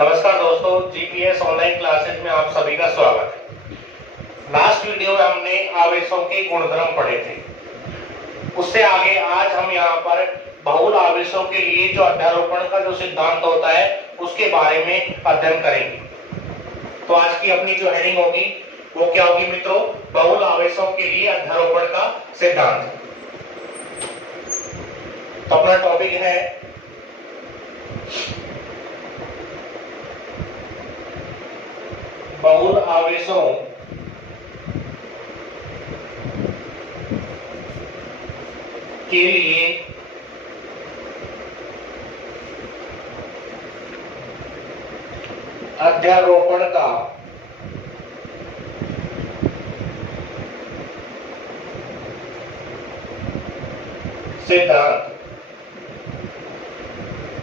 नमस्कार दोस्तों, GPS online classes में आप सभी का स्वागत है। लास्ट वीडियो में हमने आवेशों के गुणधर्म पढ़े थे। उससे आगे आज हम यहाँ पर बहुल आवेशों के लिए जो अध्यारोपण का जो सिद्धांत होता है उसके बारे में अध्ययन करेंगे। तो आज की अपनी जो हेडिंग होगी वो क्या होगी मित्रों? बहुल आवेशों के लिए अध्यारोपण का सिद्धांत। तो अपना टॉपिक है बहुल आवेशों के लिए अध्यारोपण का सिद्धांत।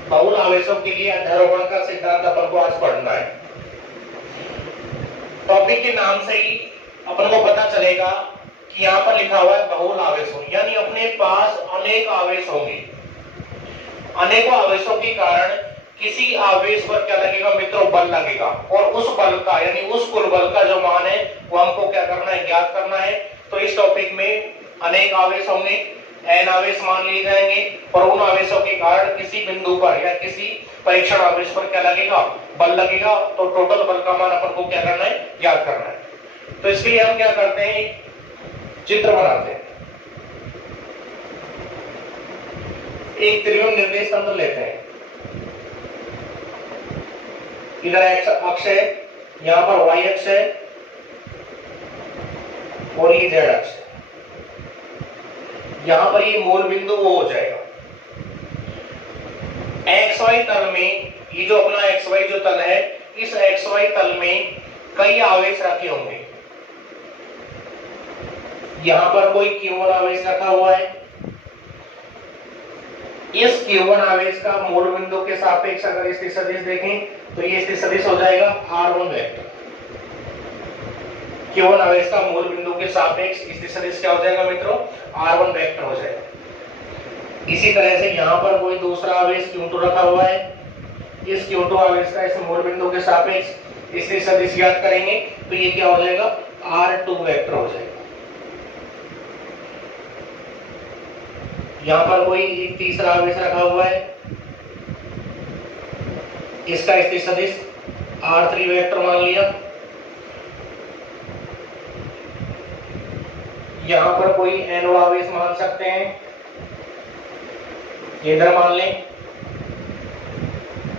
बहुल आवेशों के लिए अध्यारोपण का सिद्धांत अपन को आज पढ़ना है। टॉपिक के नाम से ही अपन को पता चलेगा कि यहाँ पर लिखा हुआ है बहुल आवेशों, यानी अपने पास अनेक आवेश होंगे। अनेकों आवेशों के कारण किसी आवेश पर क्या लगेगा मित्रों? बल लगेगा, और उस बल का यानी उस कुल बल का जो मान है वो हमको क्या करना है? ज्ञात करना है। तो इस टॉपिक में अनेक आवेश होंगे, n आवेश मान लिए जाएंगे, और उन आवेशों के कारण किसी बिंदु पर या किसी परीक्षण आवेश पर क्या लगेगा? बल लगेगा। तो टोटल बल का मान अपन को क्या करना है? ज्ञात करना है। तो इसके लिए हम क्या करते हैं? चित्र बनाते हैं। एक त्रिभुज निर्देश तंत्र लेते हैं। इधर एक्स अक्ष है, यहां पर वाई अक्ष है, और ये जेड अक्ष है। यहां पर ये मूल बिंदु वो हो जाएगा। एक्स वाई तल में ये जो अपना एक्स वाई जो तल है, इस एक्स वाई तल में कई आवेश रखे होंगे। यहां पर कोई Q1 आवेश रखा हुआ है। इस Q1 आवेश का मूल बिंदु के सापेक्ष अगर स्थिति सदिश देखें तो ये स्थिति सदिश हो जाएगा R1 वेक्टर। Q1 आवेश का मूल बिंदु के सापेक्ष स्थिति सदिश क्या हो जाएगा मित्रों? R1 वेक्टर हो जाएगा। इसी तरह से यहाँ पर कोई दूसरा आवेश Q2 रखा हुआ है। इस Q2 आवेश का इस मूल बिंदु के सापेक्ष स्थिति सदिश ज्ञात करेंगे तो ये क्या हो जाएगा? R2 वेक्टर हो जाएगा। यहाँ पर कोई एक तीसरा आवेश रखा हुआ है, इसका स्थिति सदिश R3 वेक्टर मान लिया। यहाँ पर कोई n आवेश मान सकते हैं, इधर मान लें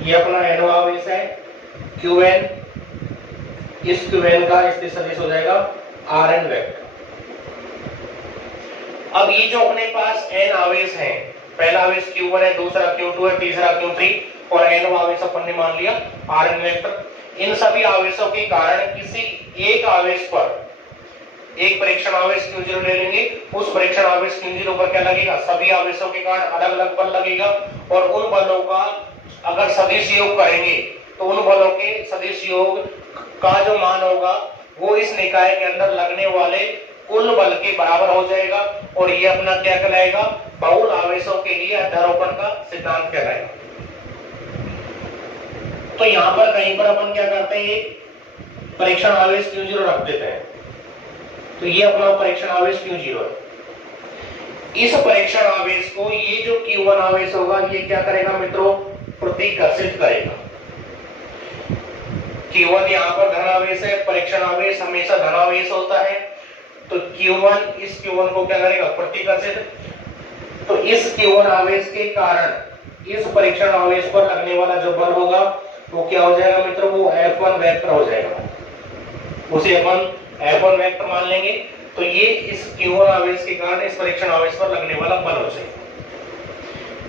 ये अपना n आवेश है Qn। इस Qn का स्थिति सदिश हो जाएगा Rn वेक्टर। अब ये जो अपने पास n आवेश हैं, पहला आवेश Q1 है, दूसरा Q2 है, तीसरा Q3 और n आवेश अपन ने मान लिया Rn वेक्टर। इन सभी आवेशों के कारण किसी एक आवेश पर एक परीक्षण आवेश Q0 ले लेंगे। उस परीक्षण आवेश Q0 पर क्या लगेगा? सभी आवेशों के कारण अलग अलग बल लगेगा, और उन बलों का अगर सदिश योग करेंगे तो उन बलों के सदिश योग का जो मान होगा वो इस निकाय के अंदर लगने वाले कुल बल के बराबर हो जाएगा, और ये अपना क्या कहलाएगा? बहुल आवेशों के लिए अध्यारोपण का सिद्धांत कहलाएगा। तो यहाँ पर कहीं पर अपन क्या करते हैं? परीक्षण आवेश Q0 रख देते हैं। तो ये अपना परीक्षण आवेश Q0 है। इस परीक्षण आवेश को ये जो Q1 आवेश होगा ये क्या करेगा मित्रों? प्रतिकर्षित करेगा। Q1 यहाँ पर धन आवेश है, परीक्षण आवेश हमेशा धन आवेश होता है। तो Q1 इस Q1 को क्या करेगा? प्रतिकर्षित। तो इस Q1 आवेश के कारण इस परीक्षण आवेश पर लगने वाला जो बल होगा वो क्या हो जाएगा मित्रों? वो F1 वेक्टर हो जाएगा। उसे अपन F1 वेक्टर मान लेंगे। तो ये इस Q1 आवेश के कारण इस परीक्षण आवेश पर लगने वाला बल हो जाएगा।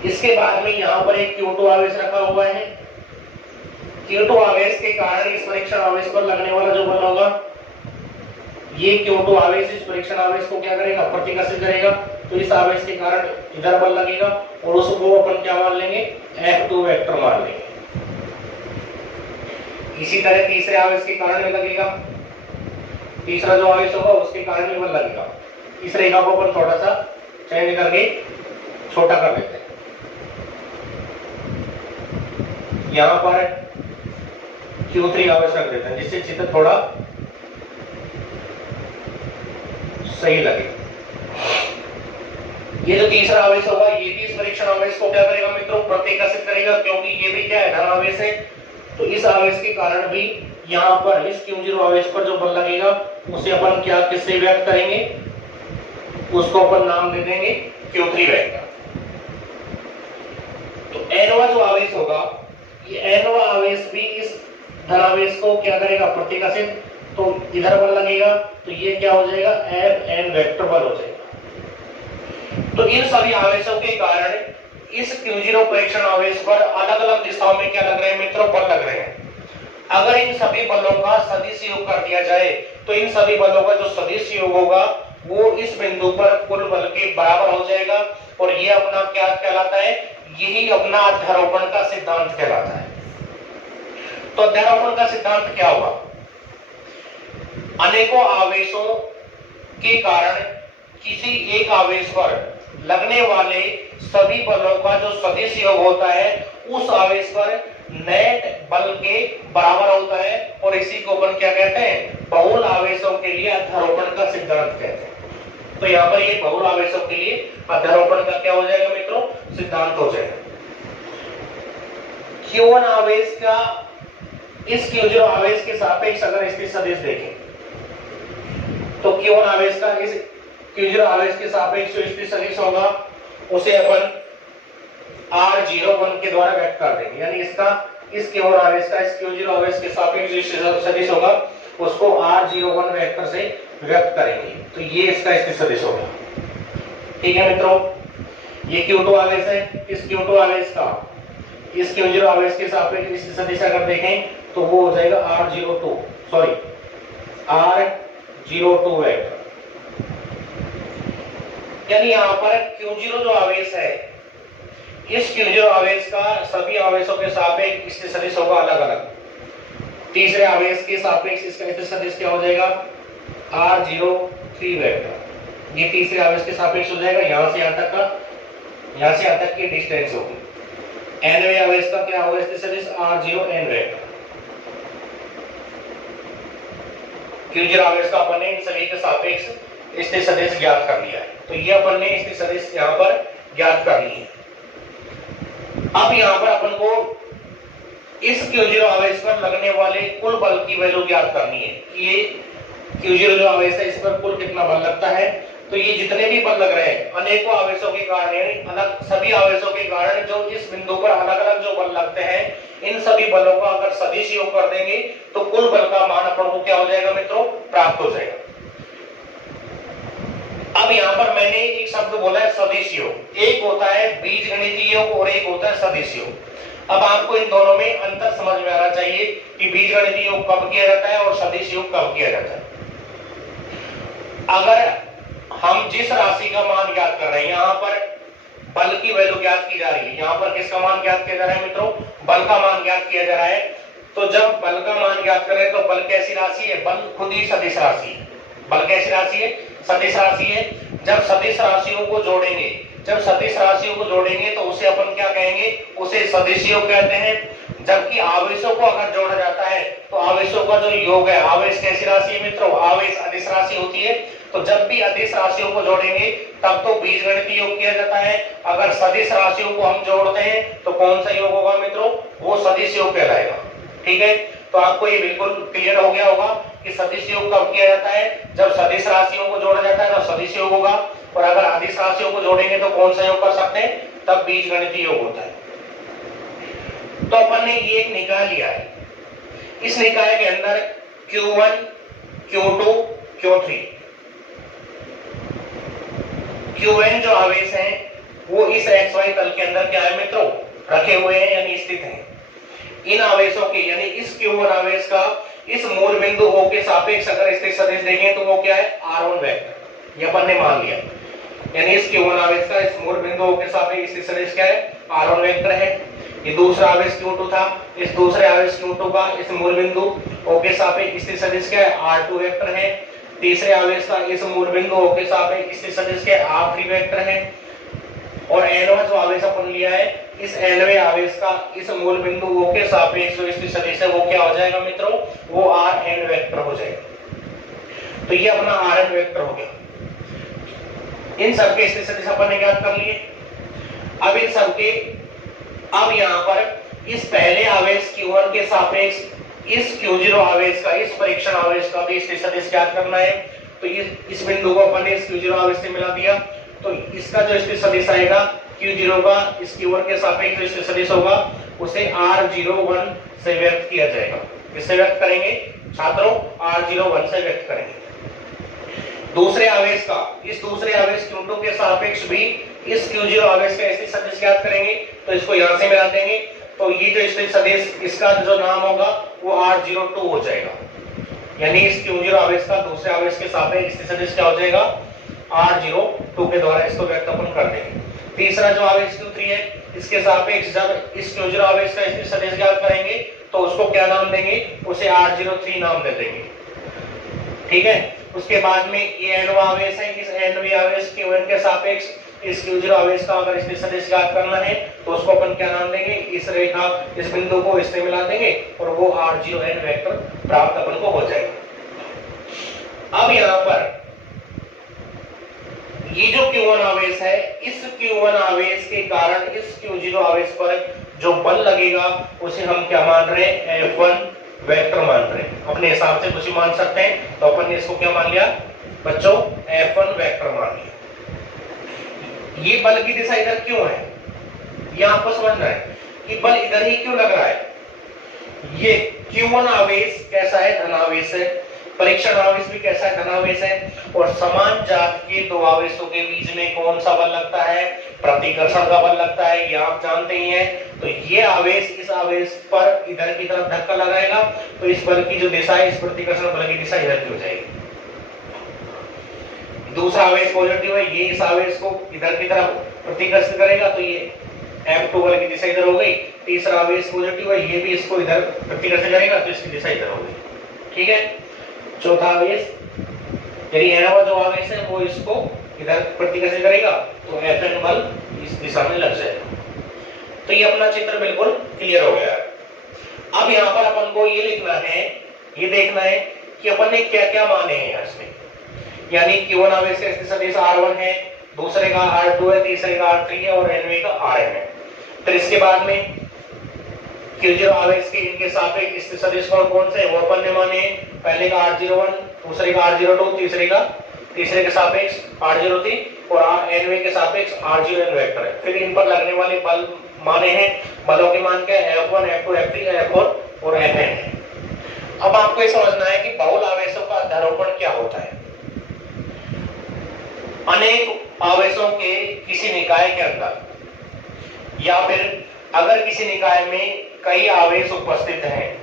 इसके बाद में यहाँ पर एक Q2 आवेश रखा हुआ है। Q2 आवेश के कारण इस परीक्षण आवेश पर लगने वाला जो बल होगा, ये Q2 आवेश इस परीक्षण आवेश को क्या करेगा? प्रतिकर्षित करेगा। तो इस आवेश के कारण इधर बल लगेगा, और उसको अपन क्या मान लेंगे? F2 वेक्टर मान लेंगे। इसी तरह तीसरे आवेश के कारण भी लगेगा, तीसरा जो आवेश होगा उसके कारण भी बल लगेगा। इस रेखा को अपन थोड़ा सा चेंज करके छोटा कर देते हैं। यहाँ पर Q3 आवेश रख देते हैं जिससे चित्र थोड़ा सही लगे। ये जो तीसरा आवेश होगा ये भी इस परीक्षण आवेश को क्या करेगा मित्रों, प्रतिकर्षित करेगा, क्योंकि ये भी क्या है, धन आवेश है। तो इस आवेश के कारण भी यहाँ पर इस Q0 आवेश पर जो बल लगेगा उसे अपन क्या किससे व्यक्त करेंगे, उसको अपन नाम दे देंगे Q3 वेक्टर। तो Nवा जो आवेश होगा ये Nवा आवेश भी इस धनावेश को क्या करेगा, प्रतिकर्षित। तो इधर बल लगेगा तो ये क्या हो जाएगा, Fn वेक्टर बल हो जाएगा। तो इन सभी आवेशों के कारण इस Q0 परीक्षण आवेश पर अलग अलग दिशाओं में क्या लग रहे हैं मित्रों, बल लग रहे हैं। अगर इन सभी बलों का सदिश योग कर दिया जाए तो इन सभी बलों का जो सदिश योग होगा वो इस बिंदु पर कुल बल के बराबर हो जाएगा, और ये अपना क्या कहलाता है, यही अपना अध्यारोपण का सिद्धांत कहलाता है। तो अध्यारोपण का सिद्धांत क्या होगा, अनेकों आवेशों के कारण किसी एक आवेश पर लगने वाले सभी बलों का जो सदिश योग होता है उस आवेश पर नेट बल के बराबर होता है, और इसी को अपन क्या कहते हैं, बहुल आवेशों के लिए अध्यारोपण का सिद्धांत कहते हैं। तो यहाँ पर ये बहुल आवेशों के लिए अध्यारोपण का क्या हो जाएगा मित्रों, सिद्धांत हो जाएगा। Q1 आवेश का इस Q0 आवेश के सापेक्ष अगर स्थिति सदिश देखें तो Q1 आवेश का इस Q0 आवेश के सापेक्ष जो स्थिति सदिश होगा उसे अपन R01 के द्वारा व्यक्त कर देंगे, यानी इसका इस Q1 आवेश का इस Q0 आवेश के सापेक्ष जो सदिश होगा उसको R01 वेक्टर से व्यक्त करेंगे। तो ये इसका स्थिति सदिश होगा। ठीक है मित्रों, ये Q2 आवेश है, इस Q2 आवेश का इस Q0 आवेश के सापेक्ष स्थिति सदिश अगर देखें तो वो हो जाएगा R02 वेक्टर। यानी यहाँ पर Q0 जो आवेश है इस Q0 आवेश का सभी आवेशों के सापेक्ष स्थिति सदिश होगा अलग अलग। तीसरे आवेश के सापेक्ष इसका स्थिति सदिश क्या हो जाएगा, R03 वेक्टर। ये तीसरे आवेश के सापेक्ष हो जाएगा, यहां से यहां तक की डिस्टेंस होगी। nवें आवेश का क्या होगा स्थिति सदिश, R0n वेक्टर। Q0 आवेश का अपन ने इन सभी के सापेक्ष स्थिति सदिश ज्ञात कर लिया है। तो ये अपन ने स्थिति सदिश यहाँ पर ज्ञात कर ली है। अब यहाँ पर अपन को इस Q0 आवेश पर लगने वाले कुल बल की वैल्यू ज्ञात करनी है। ये Q0 जो आवेश है इस पर कुल कितना बल लगता है। तो ये जितने भी बल लग रहे हैं अनेकों आवेशों के कारण, अलग सभी आवेशों के कारण जो इस बिंदु पर अलग अलग जो बल लगते हैं, इन सभी बलों का अगर सदिश योग कर देंगे तो कुल बल का मान अपन को क्या हो जाएगा मित्रों, प्राप्त हो जाएगा। अब यहाँ पर मैंने एक शब्द बोला है सदिश योग। एक होता है बीजगणितीय योग और एक होता है सदिश योग। अब आपको इन दोनों में अंतर समझ में आना चाहिए कि बीजगणितीय योग कब किया जाता है और सदिश योग कब किया जाता है। अगर हम जिस राशि का मान ज्ञात कर रहे हैं, यहाँ पर बल की वैल्यू ज्ञात की जा रही है, यहाँ पर किसका मान ज्ञात किया जा रहा है मित्रों, बल का मान ज्ञात किया जा रहा है। तो जब बल का मान ज्ञात कर रहे हैं तो बल कैसी राशि है, बल खुद ही सदिश राशि है। बल कैसी राशि है, सदिश राशि है। जब सदिश राशियों को जोड़ेंगे, तो उसे अपन क्या कहेंगे, उसे सदिश योग कहते हैं। जबकि आवेशों को अगर जोड़ा जाता है तो आवेशों का जो योग है, आवेश कैसी राशि है मित्रों, आवेश अदिश राशि होती है। तो जब भी अदिश राशियों को जोड़ेंगे तब तो बीजगणितीय योग किया जाता है। अगर सदिश राशियों को हम जोड़ते हैं तो कौन सा योग होगा मित्रों, वो सदिश योग कहलाएगा। ठीक है, तो आपको ये बिल्कुल क्लियर हो गया होगा कि सदिश योग कब किया जाता है, जब सदिश राशियों को जोड़ा जाता है तो सदिश योग होगा, और अगर अदिश राशियों को जोड़ेंगे तो कौन सा योग कर सकते हैं, तब बीजगणितीय योग होता है। तो अपन ने ये एक निकाय लिया है। इस निकाय के अंदर Q1, Q2, Q3, Qn जो आवेश हैं वो इस XY तल के अंदर क्या है मित्रों, रखे हुए हैं यानी स्थित हैं। इन आवेशों के यानी इस Q1 आवेश का इस मूल बिंदु O के सापेक्ष अगर स्थिति सदिश देखें तो वो क्या है, R1 वेक्टर। ये अपन ने मान लिया, यानी इस Q1 आवेश का इस मूल बिंदु O के सापेक्ष स्थिति सदिश क्या है, R1 वेक्टर है। ये दूसरा आवेश Q2 था, इस दूसरे आवेश Q2 का इस मूल बिंदु O के सापेक्ष स्थिति सदिश क्या है, R2 वेक्टर है। तीसरे आवेश का इस मूल बिंदु O के सापेक्ष स्थिति सदिश क्या है, R3 वेक्टर है। और N1 जो आवेश अपन लिया है इस nवें आवेश का इस मूल बिंदु O के सापेक्ष जो इसकी सदिश है वो क्या हो जाएगा मित्रों, वो Rn वेक्टर हो जाएगा। तो ये अपना Rn वेक्टर हो गया। इन सबके इसकी सदिश अपन ने ज्ञात कर लिए। अब इन सबके अब यहाँ पर इस पहले आवेश Q1 के सापेक्ष इस Q0 आवेश का, इस परीक्षण आवेश का भी इसकी सदिश ज्ञात करना है। तो इस बिंदु को अपन ने इस Q0 आवेश से मिला दिया, तो इसका जो इसकी सदिश आएगा Q0 का इस Q1 के सापेक्ष जो इसकी सदिश होगा उसे R01 से व्यक्त किया जाएगा। किससे व्यक्त करेंगे छात्रों, R01 से व्यक्त करेंगे। दूसरे आवेश का, इस दूसरे आवेश Q2 के सापेक्ष भी इस Q0 आवेश का इसकी सदिश ज्ञात करेंगे, तो इसको यहां से मिला देंगे। तो ये जो इसकी सदिश, इसका जो नाम होगा वो R02 हो जाएगा। यानी इस Q0 आवेश का दूसरे आवेश के सापेक्ष इसकी सदिश क्या हो जाएगा, R02 के द्वारा इसको व्यक्त अपन कर देंगे। तीसरा जो आवेश Q3 है, इसके सापेक्ष जब इस Q0 आवेश का इसकी सदिश ज्ञात करेंगे तो उसको क्या नाम देंगे, उसे R03 नाम दे देंगे। ठीक है। उसके बाद में ये nवा आवेश है, इस nवें आवेश Q1 के सापेक्ष इस Q0 आवेश का अगर इसकी सदिश ज्ञात करना है तो उसको अपन क्या नाम देंगे, इस रेखा, इस बिंदु को इससे मिला देंगे और वो R0n वेक्टर प्राप्त अपन को हो जाएगा। अब यहाँ पर ये जो Q1 आवेश है, इस Q1 आवेश के कारण इस Q0 आवेश पर जो बल लगेगा उसे हम क्या मान रहे हैं, F1 वेक्टर मान रहे हैं। अपने हिसाब से कुछ ही मान सकते हैं, तो अपन ने इसको क्या मान लिया बच्चों, F1 वेक्टर मान लिया। ये बल की दिशा इधर क्यों है, ये आपको समझना है कि बल इधर ही क्यों लग रहा है। ये Q1 आवेश कैसा है, धनावेश है, परीक्षण आवेश भी कैसा है, धनावेश है, और समान जात के दो आवेशों के बीच में कौन सा बल लगता है, प्रतिकर्षण का बल लगता है, ये आप जानते ही हैं। तो ये आवेश इस आवेश पर इधर की तरफ धक्का लगाएगा, तो इस बल की जो दिशा है, इस प्रतिकर्षण बल की दिशा इधर की हो जाएगी। दूसरा आवेश पॉजिटिव है, ये इस आवेश को इधर की तरफ प्रतिकर्षित करेगा, तो ये F2 बल की दिशा इधर हो गई। तीसरा आवेश पॉजिटिव है, ये भी इसको इधर प्रतिकर्षित करेगा, तो इसकी दिशा इधर हो गई। ठीक है। चौथा आवेश, यदि nवा जो आवेश है वो इसको इधर प्रतिकर्षित करेगा, तो Fn बल इस दिशा में लग जाएगा। तो ये अपना चित्र बिल्कुल क्लियर हो गया है। अब यहाँ पर अपन को ये लिखना है, ये देखना है कि अपन ने क्या क्या माने हैं इसमें। यानी Q1 आवेश का सदिश R1 है, दूसरे का R2 है, तीसरे का R3 है और nवे का Rn है। फिर इसके बाद में Q0 आवेश के इनके सापेक्ष इसके सदिश कौन कौन से वो अपन ने माने, पहले का R01, दूसरे का R02, तीसरे के सापेक्ष R03 और nवे के सापेक्ष R0n वेक्टर है। फिर इन पर लगने वाले बल माने हैं, बलों के मान क्या है, F1, F2, F3, F4 और Fn है। अब आपको ये समझना है कि बहुल आवेशों का अध्यारोपण क्या होता है। अनेक आवेशों के किसी निकाय के अंदर या फिर अगर किसी निकाय में कई आवेश उपस्थित हैं,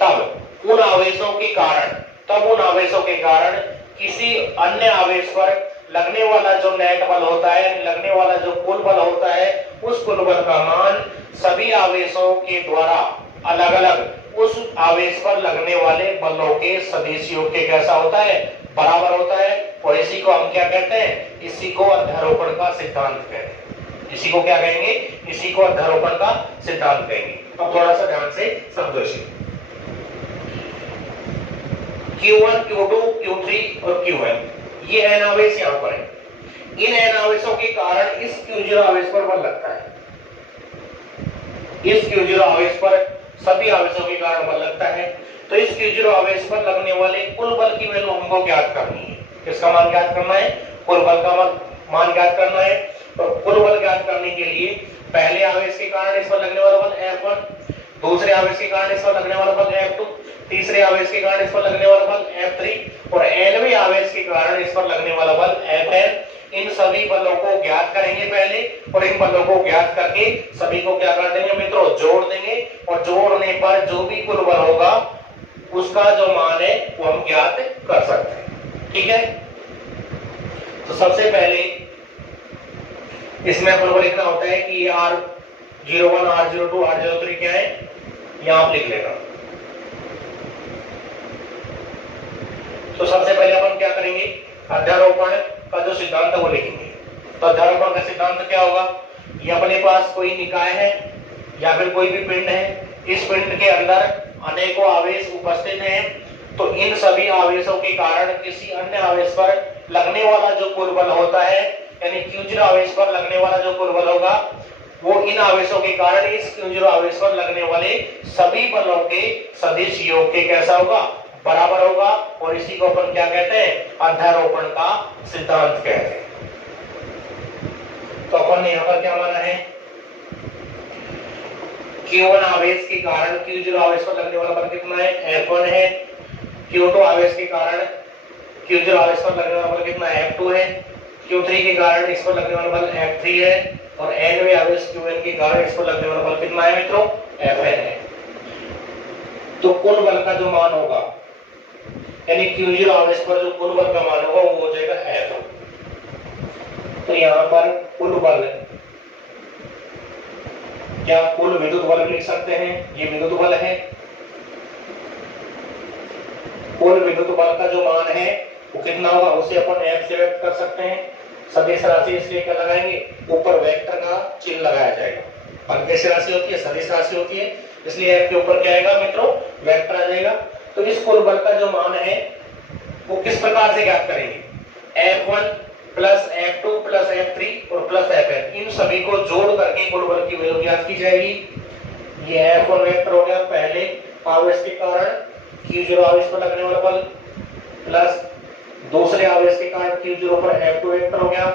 तब उन आवेशों के कारण किसी अन्य आवेश पर लगने वाला जो नेट बल होता है, लगने वाला जो कुल बल होता है, उस कुल बल का मान सभी आवेशों के द्वारा अलग अलग उस आवेश पर लगने वाले बलों के सदिश योग के कैसा होता है, बराबर होता है। और इसी को हम क्या कहते हैं, इसी को अध्यारोपण का सिद्धांत कहते हैं। इसी को क्या कहेंगे, इसी को अध्यारोपण का सिद्धांत कहेंगे। अब थोड़ा सा ध्यान से समझो। Q1, Q2, Q3 और Qn, ये n आवेश यहाँ पर है। इन n आवेशों के कारण इस Q0 आवेश पर बल लगता है। इस Q0 आवेश पर सभी आवेशों के कारण बल लगता है। तो इस Q0 आवेश पर लगने वाले कुल बल की वैल्यू हमको ज्ञात करनी है। किसका मान ज्ञात करना है, कुल बल का मान ज्ञात करना है। तो कुल बल ज्ञात करने के लिए पहले आवेश के कारण इस पर लगने वाला बल F1, दूसरे आवेश के कारण इस पर लगने वाला बल F2, तीसरे आवेश के कारण इस पर लगने वाला बल F3 और nवें आवेश के कारण इस पर लगने वाला बल Fn। इन सभी बलों को ज्ञात करेंगे पहले, और इन बलों को ज्ञात करके सभी को क्या कर देंगे मित्रों, जोड़ देंगे। और जोड़ने पर जो भी कुल बल होगा उसका जो मान है वो हम ज्ञात कर सकते हैं। ठीक है। तो सबसे पहले इसमें अपन को लिखना होता है कि R01, R02, R03 क्या है, यहां आप लिख लेना। तो सबसे पहले अपन क्या करेंगे, अध्यारोपण का जो सिद्धांत है वो लिखेंगे। तो अध्यारोपण का सिद्धांत क्या होगा, ये अपने पास कोई निकाय है या फिर कोई भी पिंड है, इस पिंड के अंदर अनेकों आवेश उपस्थित हैं, तो इन सभी आवेशों के कारण किसी अन्य आवेश पर लगने वाला जो कुल बल होता है, यानी Q0 आवेश पर लगने वाला जो कुल बल होगा, वो इन आवेशों के कारण इस Q0 आवेश पर लगने वाले सभी बलों के सदिश योग के कैसा होगा, बराबर होगा। और इसी को अपन क्या कहते हैं, अध्यारोपण का सिद्धांत कहते हैं। तो अपन ने यहाँ पर क्या माना है, Q1 आवेश के कारण Q0 आवेश पर लगने वाला बल कितना है, F1 है। Q2 आवेश के कारण Q0 आवेश पर लगने वाला बल कितना है, F2 है। Q3 के कारण इस पर लगने वाला बल F3 है। और nवें आवेश Qn के कारण इस पर लगने वाला बल कितना है मित्रों, Fn है। तो कुल बल का जो मान होगा, यानी Q0 आवेश पर जो कुल बल का मान होगा वो हो जाएगा F। तो यहाँ पर कुल बल क्या कुल विद्युत बल लिख सकते हैं, ये विद्युत बल है। कुल विद्युत बल का जो मान है वो कितना होगा, उसे अपन F से व्यक्त कर सकते हैं। सदिश राशि इसलिए क्या लगाएंगे, ऊपर वेक्टर का चिन्ह लगाया जाएगा। बल कैसी राशि होती है, सदिश राशि होती है, इसलिए F के ऊपर क्या आएगा मित्रों, वेक्टर आ जाएगा। तो इस कुल बल का जो मान है वो किस प्रकार से ज्ञात करेंगे, F1 plus F2 plus F3 और प्लस Fn, इन सभी को जोड़ करके कुल बल की वैल्यू ज्ञात की जाएगी। ये F1 वेक्टर हो गया पहले आवेश के कारण Q0 आवेश पर लगने वाला बल, प्लस दूसरे आवेश के कारण Q0 पर F2 वेक्टर हो गया,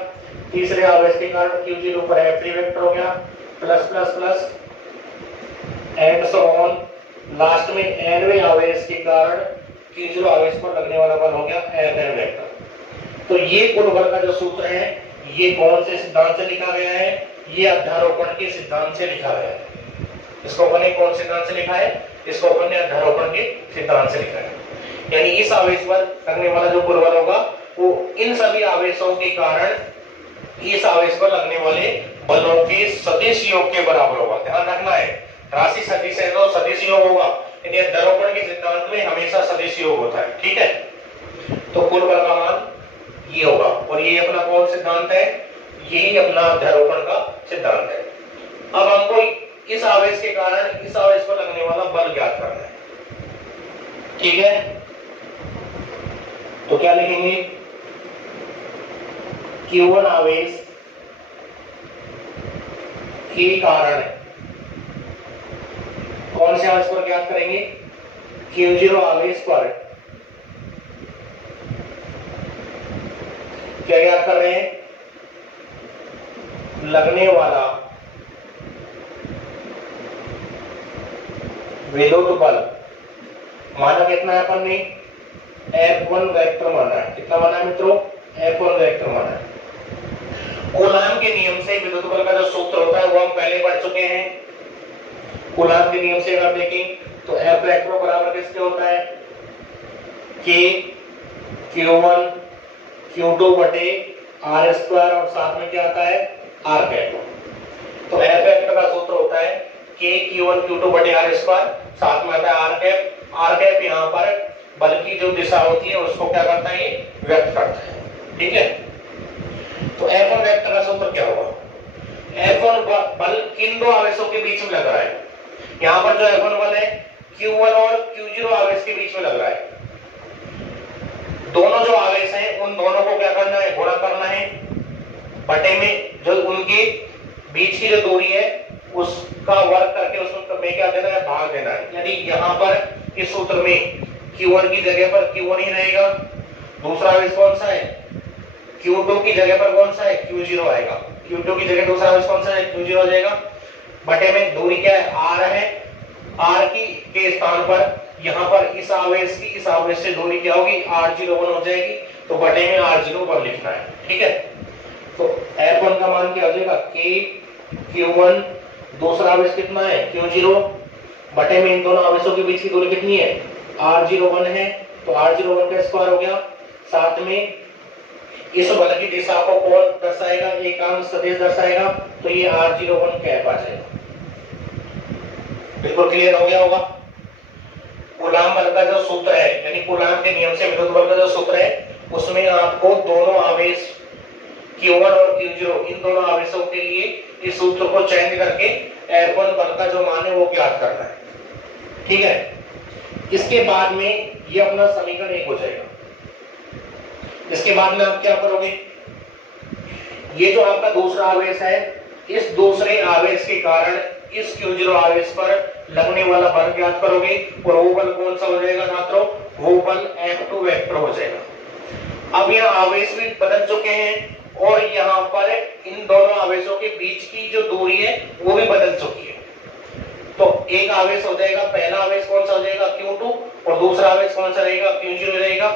तीसरे आवेश के कारण Q0 पर F3 वेक्टर हो गया, plus plus plus and so on. Last में nवें आवेश के कारण Q0 आवेश पर लगने वाला बल हो गया Fn वेक्टर। तो ये कुल बल का जो सूत्र है, ये कौन से सिद्धांत से लिखा गया है, ये अध्यारोपण के सिद्धांत से लिखा गया है। इसको अपन ने कौन सिद्धांत से लिखा है, इसको अपन ने अध्यारोपण के सिद्धांत से लिखा है। यानी इस आवेश पर लगने वाला जो कुल बल होगा वो इन सभी आवेशों के कारण इस आवेश पर लगने वाले बलों के सदिश योग के बराबर होगा। ध्यान रखना है, राशि सदिश है तो सदिश योग होगा, यानी अध्यारोपण के सिद्धांत में हमेशा सदिश योग होता है, ठीक है। तो कुल बल का मान ये होगा, और ये अपना कौन सिद्धांत है, यही अपना अध्यारोपण का सिद्धांत है। अब हमको इस आवेश के कारण इस आवेश पर लगने वाला बल ज्ञात करना है, ठीक है। तो क्या लिखेंगे, Q1 आवेश के कारण कौन से आवेश पर ज्ञात करेंगे, Q0 आवेश पर क्या ज्ञात कर रहे हैं, लगने वाला विद्युत बल। माना कितना है अपन ने, F1 वेक्टर माना है। कितना माना है मित्रों, F1 वेक्टर माना है। कूलाम के नियम से विद्युत बल का जो सूत्र होता है वो हम पहले पढ़ चुके हैं। कूलाम के नियम से अगर देखें तो F वेक्टर बराबर किसके होता है, K Q1 Q2 बटे R स्क्वायर, और साथ में क्या आता है, R कैप। तो F वेक्टर का सूत्र होता है K Q1 Q2 बटे R स्क्वायर, साथ में आता है R कैप। R कैप यहाँ पर बल की जो दिशा होती है उसको क्या करता है, ये व्यक्त करता है, ठीक है। तो F1 वेक्टर का सूत्र क्या होगा, F1 बल किन दो आवेशों के बीच में लग रहा है, यहाँ पर जो F1 बल है Q1 और Q0 आवेश के बीच में लग रहा है। दोनों जो आवेश हैं उन दोनों को क्या करना है, गुणा करना है, बटे में जो उनके बीच की जो दूरी है उसका वर्ग करके उसमें क्या देना है, भाग देना है। यानी यहाँ पर इस सूत्र में Q1 की जगह पर Q1 ही रहेगा, दूसरा आवेश कौन सा है, Q2 की जगह पर कौन सा है, Q0 आएगा, Q2 की जगह दूसरा आवेश कौन सा है, Q0 हो जाएगा। बटे में दूरी क्या है, R है, R की के स्थान पर यहाँ पर इस आवेश की इस आवेश से दूरी क्या होगी, R01 हो जाएगी, तो बटे में R01 लिखना है, ठीक है। तो F1 का मान क्या हो जाएगा, K Q1, दूसरा आवेश कितना है, Q0, बटे में इन दोनों आवेशों के बीच की दूरी कितनी है, R01 है, तो R01 का स्क्वायर हो गया। साथ में इस बल की दिशा को कौन दर्शाएगा, एक अंश सदिश दर्शाएगा, तो ये R01 कैप आ जाएगा। बिल्कुल क्लियर हो गया होगा। कूलाम बल का जो सूत्र है, यानी कूलाम के नियम से विद्युत बल का जो सूत्र है, उसमें आपको दोनों आवेश Q1 और Q0 इन दोनों आवेशों के लिए इस सूत्र को चेंज करके F1 बल का जो मान है वो ज्ञात करना है। ठीक है, इसके बाद में ये अपना समीकरण 1 हो जाएगा। इसके बाद में आप क्या करोगे, ये जो आपका दूसरा आवेश है, इस दूसरे आवेश के कारण इस Q0 आवेश पर लगने वाला बल ज्ञात करोगे और वो बल कौन सा हो जाएगा छात्रों, वो बल F2 वेक्टर हो जाएगा। अब यहाँ आवेश भी बदल चुके हैं और यहाँ पर इन दोनों आवेशों के बीच की जो दूरी है वो भी बदल चुकी है। तो एक आवेश हो जाएगा, पहला आवेश कौन सा हो जाएगा Q2 और दूसरा आवेश कौन सा रहेगा, Q0 रहेगा।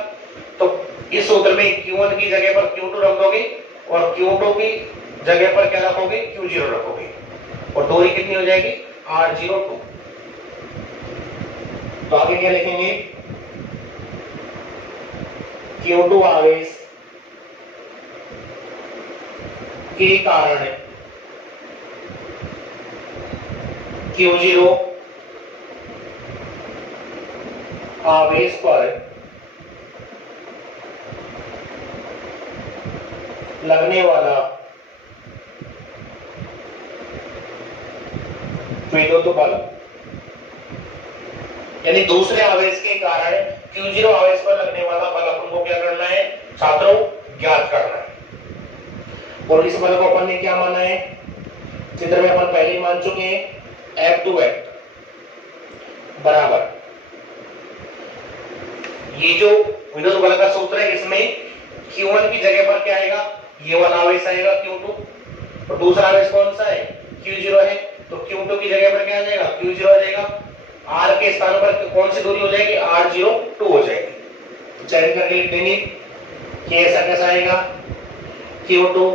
तो इस सूत्र में Q1 की जगह पर Q2 रख दोगे और Q2 की जगह पर क्या रखोगे, Q0 रखोगे और दूरी कितनी हो जाएगी, R02। तो आगे क्या लिखेंगे, Q2 आवेश के कारण Q0 आवेश पर लगने वाला विद्युत बल, यानी दूसरे आवेश के कारण Q0 आवेश पर लगने वाला बल अपन को क्या करना है छात्रों, ज्ञात करना है। और इस बल को अपन ने क्या माना है, चित्र में अपन पहले ही मान चुके हैं, F2 वेक्टर बराबर ये जो विद्युत बल का सूत्र है, इसमें Q1 की जगह पर क्या आएगा, ये वाला आवेश आएगा Q2 और दूसरा आवेश कौन सा है, Q0 है। तो Q2 की जगह पर क्या आ जाएगा, Q0 आ जाएगा। R के स्थान पर कौन सी दूरी हो जाएगी, R02 हो जाएगी। चेंज करके लिख देंगे कि ऐसा कैसा आएगा, Q2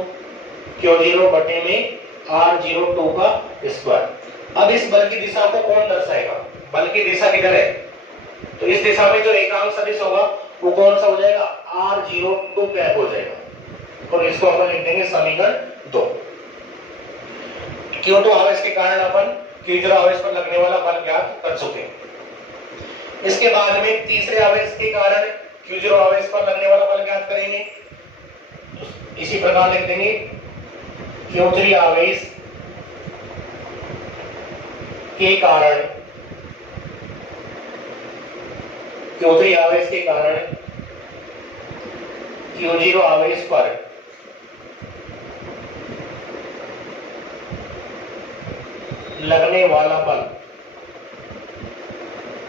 Q0 बटे में R02 का स्क्वायर। अब इस बल की दिशा को कौन दर्शाएगा, बल की दिशा किधर है, तो इस दिशा में जो एकांक सदिश होगा वो कौन सा हो जाएगा, R02 कैप हो जाएगा। तो इसको अपन लिख देंगे समीकरण 2। Q2 आवेश के कारण अपन Q0 आवेश पर लगने वाला बल ज्ञात कर चुके हैं। इसके बाद में तीसरे आवेश के कारण Q0 आवेश पर लगने वाला बल ज्ञात करेंगे। इसी प्रकार लिख देंगे Q3 आवेश के कारण Q3 आवेश के कारण Q0 आवेश पर लगने वाला बल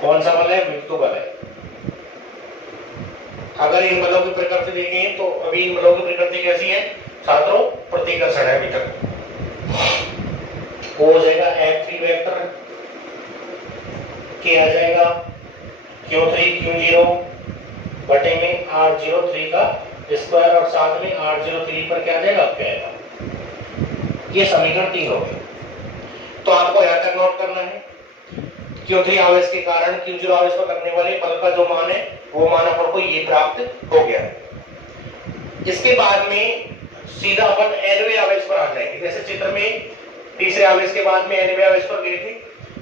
कौन सा बल है, विद्युत बल है। अगर इन बलों की प्रकृति देखें तो अभी इन बलों की प्रकृति कैसी है छात्रों, प्रतिकर्षण है। अभी तक वो हो जाएगा F3 वेक्टर के आ जाएगा Q3 Q0 बटे में R03 का स्क्वायर और साथ में R03 पर क्या आ जाएगा, क्या आएगा। ये समीकरण 3 हो गए। तो आपको यहां तक नोट करना है, Q3 आवेश के कारण Q0 आवेश पर लगने वाले बल का जो मान है वो मान अपन को ये प्राप्त हो गया है। इसके बाद में सीधा अपन nवें आवेश पर आ जाएंगे। जैसे चित्र में तीसरे आवेश के बाद में nवें आवेश पर गए थे,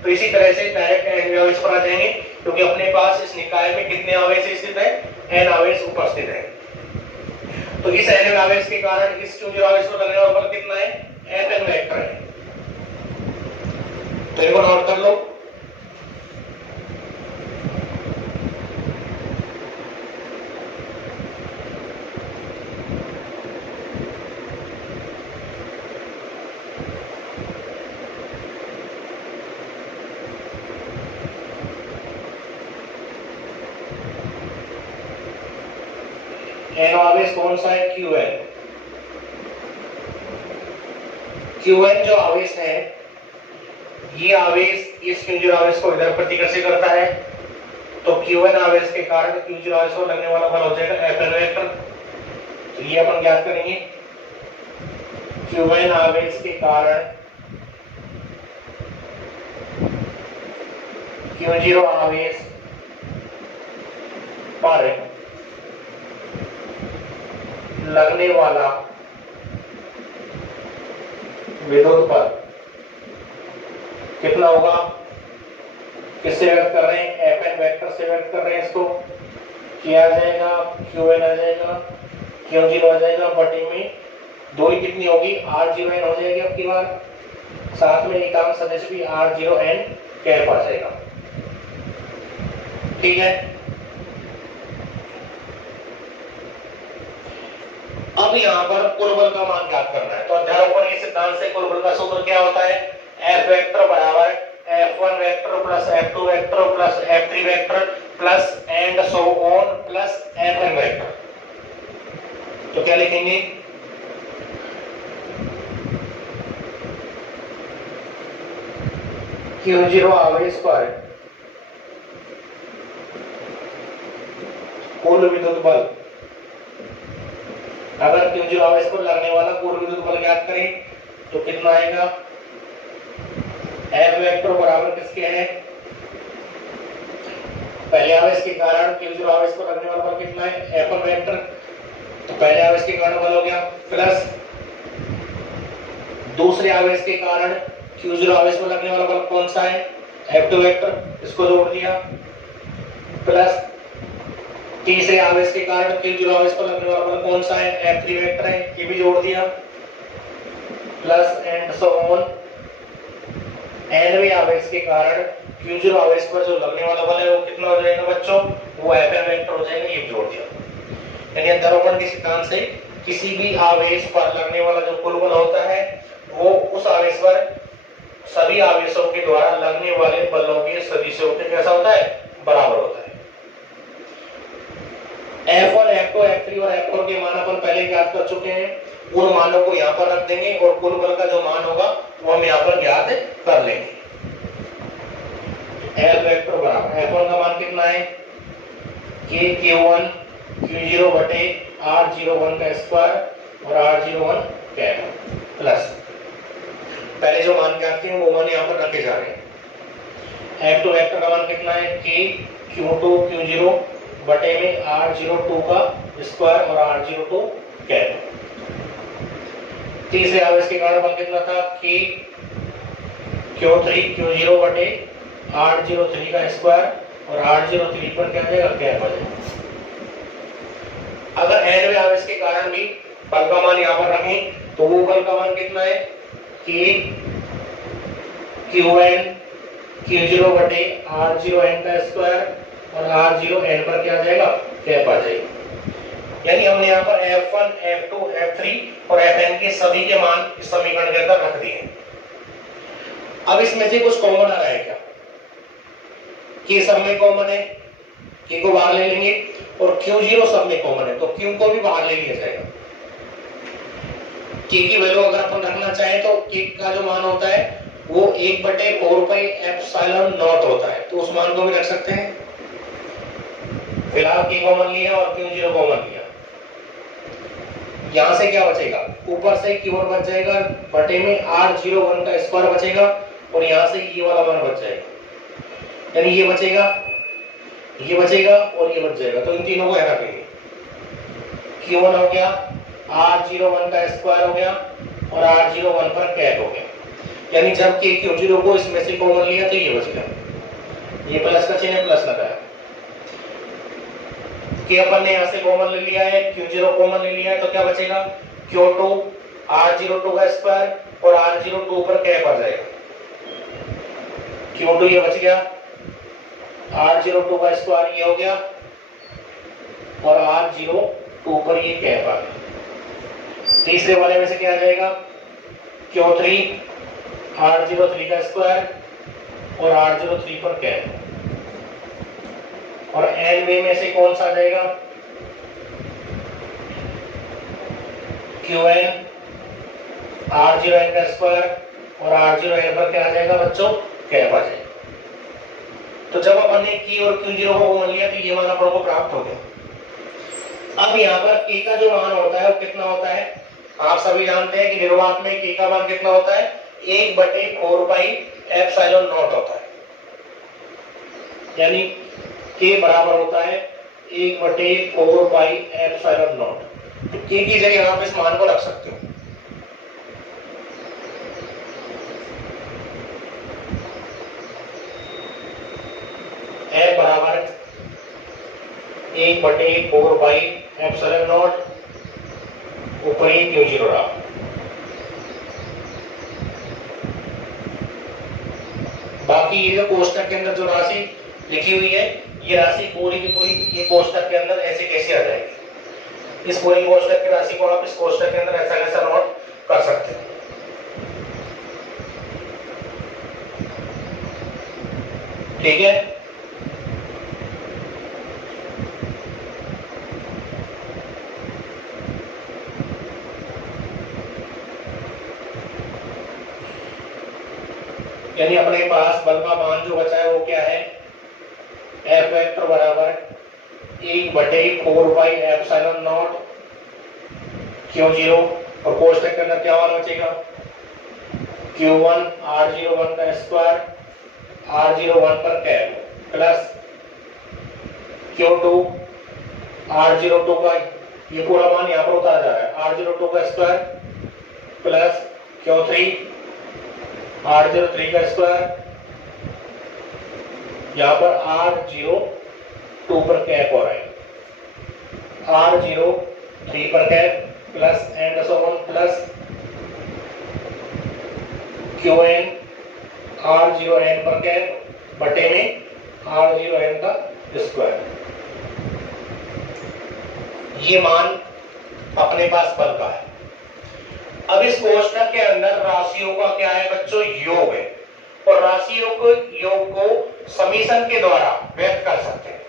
तो इसी तरह से डायरेक्ट nवें आवेश पर आ जाएंगे, क्योंकि अपने पास इस निकाय में कितने आवेश स्थित है, n आवेश उपस्थित है। तो इस nवें आवेश के कारण इस Q0 आवेश पर लगने वाला बल कितना है, Fn वेक्टर है। तो इनको नोट कर लो। एन आवेश कौन सा है, Qn। Qn जो आवेश है, ये आवेश इस Q0 आवेश को इधर प्रतिकर्षित करता है। तो Q1 आवेश के कारण Q0 आवेश को लगने वाला बल हो जाएगा Fn वेक्टर। तो ये अपन ज्ञात करेंगे, Q1 आवेश के कारण Q0 आवेश पर लगने वाला विद्युत बल कितना होगा, किससे व्यक्त कर रहे हैं, Fn वेक्टर से व्यक्त कर रहे हैं। इसको क्या आ जाएगा, Qn आ जाएगा, Q0 आ जाएगा बटे में दूरी कितनी होगी, r0n हो जाएगी अब की बार, साथ में एकांक सदिश भी r0n कैप आ जाएगा। ठीक है, अब यहाँ पर कुल बल का मान ज्ञात करना है। तो अध्यारोपण के सिद्धांत से कुल बल का सूत्र क्या होता है, F वेक्टर बराबर F1 vector plus F2 vector plus F3 vector plus and so on plus Fn vector. तो क्या लिखेंगे, Q0 आवेश पर कुल विद्युत बल, अगर Q0 आवेश पर लगने वाला कुल विद्युत बल ज्ञात करें तो कितना आएगा, F वेक्टर बराबर किसके है, पहले आवेश के कारण Q0 आवेश पर लगने वाला बल कितना है, F1 वेक्टर, तो पहले आवेश के कारण बल हो गया, प्लस दूसरे आवेश के कारण Q0 आवेश पर लगने वाला बल कौन सा है, F2 वेक्टर, इसको जोड़ दिया, प्लस तीसरे आवेश के कारण Q0 आवेश पर लगने वाला बल कौन सा है, F3 वेक्टर है, ये भी जोड़ दिया, प्लस एंड सो ऑन nवें आवेश के कारण Q0 आवेश पर जो लगने वाला बल है वो कितना हो जाएगा बच्चों, वो Fn वेक्टर हो जाएगा, ये जोड़ दिया। यानी अध्यारोपण के सिद्धांत से किसी भी आवेश पर लगने वाला जो कुल बल होता है वो उस आवेश पर सभी आवेशों के द्वारा लगने वाले बलों के सदिशों के कैसा होता है, बराबर होता है। F1, F2, F3 और F4 के मान अपन पहले ज्ञात कर चुके हैं, उन मानों को यहाँ पर रख देंगे और कुल बल का जो मान होगा वो हम यहाँ पर ज्ञात कर लेंगे। F वेक्टर बराबर F1 का मान कितना है, Q1 Q0 बटे R01 का स्क्वायर और R01 कैप, प्लस पहले जो मान ज्ञात किए वो मान यहाँ पर रखे जा रहे हैं। F2 वेक्टर का मान कितना है, Q2 Q0 बटे में R02 का स्क्वायर और R02 कैप। तीसरे आवेश के कारण बल कितना था, Q3 Q0 बटे R03 का स्क्वायर और R03 पर क्या जाएगा, कैप आ जाएगा। अगर nवें आवेश के कारण भी बल का मान यहाँ पर रखें तो वो बल का मान कितना है, Qn Q0 बटे R0n का स्क्वायर और R0n पर क्या आ जाएगा, कैप आ जाएगा। यानी हमने यहाँ पर F1, F2, F3 और Fn के सभी के मान इस समीकरण के अंदर रख दिए। अब इसमें से कुछ कॉमन आ रहा है क्या, K सब में कॉमन है, K को बाहर ले लेंगे और Q0 सब में कॉमन है तो Q को भी बाहर ले लिया जाएगा। K की वैल्यू अगर अपन रखना चाहें तो K का जो मान होता है वो 1/4πε0 होता है, तो उस मान को भी रख सकते हैं। फिलहाल K कॉमन लिया और Q0 कॉमन लिया, यहां से क्या बचेगा, ऊपर से Q1 बच जाएगा बटे में R01 का स्क्वायर बचेगा और यहां से ये वाला मान बच जाएगा, यानी ये बचेगा, ये बचेगा और ये बच जाएगा, तो इन तीनों को यहाँ रखेंगे। Q1 हो गया, R01 का स्क्वायर हो गया और R01 पर कैप हो गया। यानी जब K Q0 को इसमें से कॉमन लिया तो ये बच गया, ये प्लस का चिन्ह प्लस लगाया। K अपन ने यहाँ से कॉमन ले लिया है, Q0 कॉमन ले लिया है, तो क्या बचेगा, Q2 R02 का स्क्वायर और R02 पर कैप आ जाएगा। Q2 ये बच गया, R02 का स्क्वायर ये हो गया और R02 पर ये कैप आ गया। तीसरे वाले में से क्या आ जाएगा, Q3 R03 का स्क्वायर और R03 पर कैप, और nवे में से कौन सा आ जाएगा, Qn R0n का स्क्वायर और R0n पर क्या आ जाएगा बच्चों, कैप आ जाएगा। तो जब अपन ने K और Q0 को मान लिया तो ये मान अपन को प्राप्त हो गया। अब यहाँ पर K का जो मान होता है वो कितना होता है, आप सभी जानते हैं कि निर्वात में K का मान कितना होता है, 1/4πε0 होता है, यानी K बराबर होता है 1/4πε0। तो K की जगह आप इस मान को रख सकते हो, F बराबर 1/4πε0 ऊपर ही Q0 रहा। बाकी ये जो कोष्टक के अंदर जो राशि लिखी हुई है, ये राशि पूरी की पूरी ये कोष्टक के अंदर ऐसे कैसे आ जाएगी। इस पूरी कोष्टक की राशि को आप इस कोष्टक के अंदर ऐसा कैसा नोट कर सकते हैं। ठीक है, यानी अपने पास बल का मान जो बचा है वो क्या है, एफ वेक्टर बराबर 1/4 Q0 और कोष्टक के अंदर क्या मान बचेगा, Q1 R01 का स्क्वायर R01 पर कैप प्लस Q2 R02 का ये पूरा मान यहाँ पर उतारा जा रहा है, R02 का स्क्वायर प्लस Q3 R03 का स्क्वायर, यहां पर R02 पर कैप हो रहा है, R03 पर cap plus and so on plus QN R0N पर कैप बटे में R0N का स्क्वायर। ये मान अपने पास बल का है। अब इस कोष्टक के अंदर राशियों का क्या है बच्चों, योग है, और राशियों को योग को समीशन के द्वारा व्यक्त कर सकते हैं।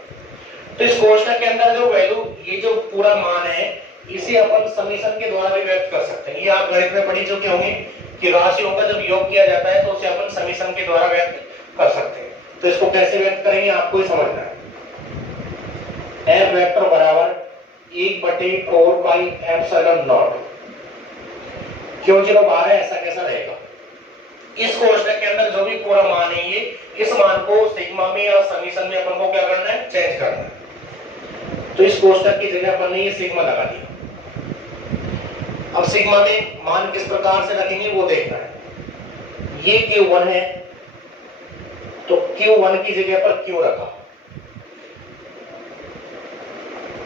तो इस कोष्टक के अंदर जो वैल्यू ये जो पूरा मान है इसे अपन समीशन के द्वारा भी व्यक्त कर सकते हैं। ये आप गणित में पढ़ी चुके होंगे कि राशियों का जब योग किया जाता है तो उसे अपन समीशन के द्वारा व्यक्त कर सकते हैं। तो इसको कैसे व्यक्त करेंगे आपको ही समझना है। एफ वेक्टर बराबर 1/4 Q0 बाहर है, ऐसा कैसा रहेगा। इस कोष्टक के अंदर जो भी पूरा मान है ये, इस मान को सिग्मा में या समीशन में अपन को क्या करना है, चेंज करना है। तो इस कोष्टक की जगह अपन ने ये सिग्मा लगा दिया। अब सिग्मा में मान किस प्रकार से रखेंगे वो देखना है। ये Q1 है तो Q1 की जगह पर Q रखा,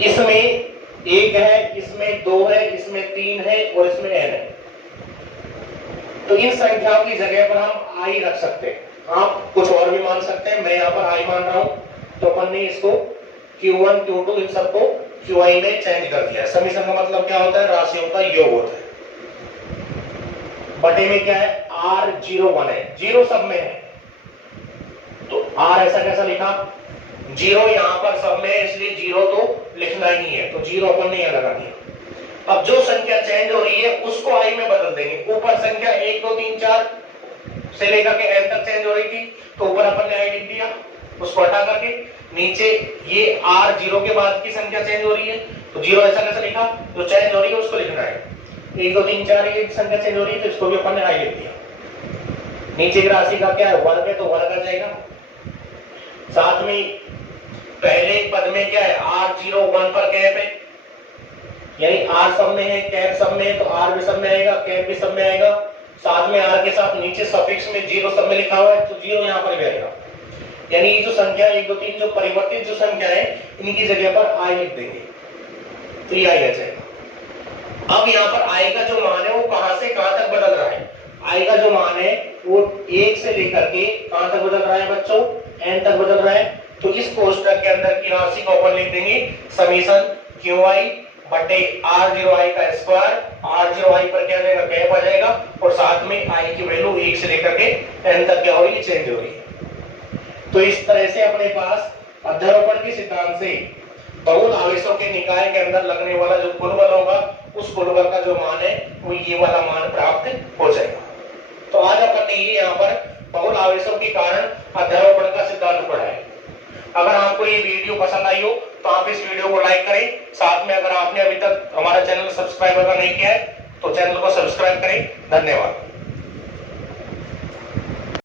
इसमें 1 है, इसमें 2 है, इसमें 3 है और इसमें n है। तो इन संख्याओं की जगह पर हम i रख सकते हैं, आप कुछ और भी मान सकते हैं, मैं यहाँ पर i मान रहा हूं। तो अपन ने इसको Q1 Q2 इन सबको Qi में चेंज कर दिया है। समीशन का मतलब क्या होता है, राशियों का योग होता है। बटे में क्या है, R01 है, 0 सब में है तो R ऐसा कैसा लिखा, 0 यहाँ पर सब में है इसलिए 0 तो लिखना ही है, तो 0 अपन ने यहाँ लगा दिया। अब जो संख्या चेंज हो रही है उसको i में बदल देंगे। ऊपर संख्या 1 2 3 4 से लेकर के n तक चेंज हो रही थी तो ऊपर अपन ने i लिख दिया, उसको हटा करके नीचे ये R0 के बाद की संख्या चेंज हो रही है तो 0 ऐसा कैसा लिखा, जो चेंज हो रही है उसको लिखना है। 1 2 3 4 ये संख्या चेंज हो रही है तो इसको भी अपन ने i लिख दिया। नीचे की राशि का क्या है, वर्ग है तो वर्ग आ जाएगा। साथ में पहले पद में क्या है, R01 पर कैप है, यानी R सब में है, कैप सब में है तो R भी सब में आएगा, कैप भी सब में आएगा। साथ में R के साथ नीचे सफिक्स में 0 सब में लिखा हुआ है तो 0 यहाँ पर भी आएगा। यानी ये जो संख्या 1 2 3 जो परिवर्तित जो संख्या है इनकी जगह पर i लिख देंगे तो ये i आ जाएगा। अब यहाँ पर i का जो मान है वो कहां से कहां तक बदल रहा है, i का जो मान है वो 1 से लेकर के कहां तक बदल रहा है बच्चों, n तक बदल रहा है। तो इस कोष्टक के अंदर की राशि को अपन लिख देंगे समीशन Qi बटे R0i का स्क्वायर, R0i पर क्या आ जाएगा, कैप आ जाएगा और साथ में i की वैल्यू 1 से लेकर के n तक क्या हो रही है, चेंज हो रही है। तो इस तरह से अपने पास अध्यारोपण के सिद्धांत से बहुल आवेशों के निकाय के अंदर लगने वाला जो कुल बल होगा उस कुल बल का जो मान है वो ये वाला मान प्राप्त हो जाएगा। तो आज अपन ने ये यहाँ पर बहुल आवेशों के कारण अध्यारोपण का सिद्धांत पढ़ा है। अगर आपको ये वीडियो पसंद आई हो तो आप इस वीडियो को लाइक करें, साथ में अगर आपने अभी तक हमारा चैनल सब्सक्राइब अगर नहीं किया है तो चैनल को सब्सक्राइब करें। धन्यवाद।